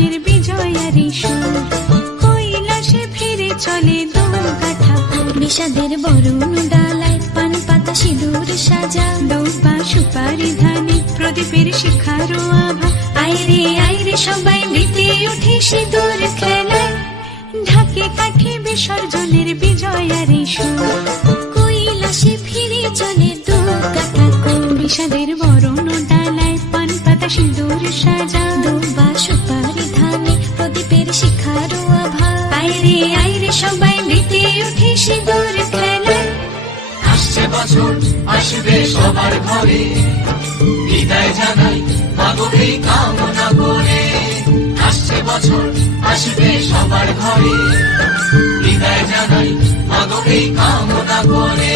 জনের বিজয়ারি সুর, কৈলাসে ফিরে চলে দুর্গা ঠাকুর। বিষাদের বরণ ডালায় পান পাতা সিঁদুর সাজা, দৌপা সুপারি ধানে প্রদীপের শিখারো আভা। আইরে সবাই মেতে উঠে সিঁদুর খেলায়, ঢাকে কাঠে বিসর্জনের বিজয়ারি সুর, কৈলাসে ফিরে চলে দুর্গা ঠাকুর। বিষাদের বরণ ডালায় পান পাতা সিঁদুর সাজা, দৌপা সুপারি ধানে প্রদীপের শিখারো আভা। আইরে সবাই মেতে উঠে সিঁদুর খেলায়। আসছে বছর আসবে সবার ঘরে, বিদায় জানাই মাগো এই কামনা করে। আসছে বছর আসবে সবার ঘরে, বিদায় জানাই মাগো এই কামনা করে।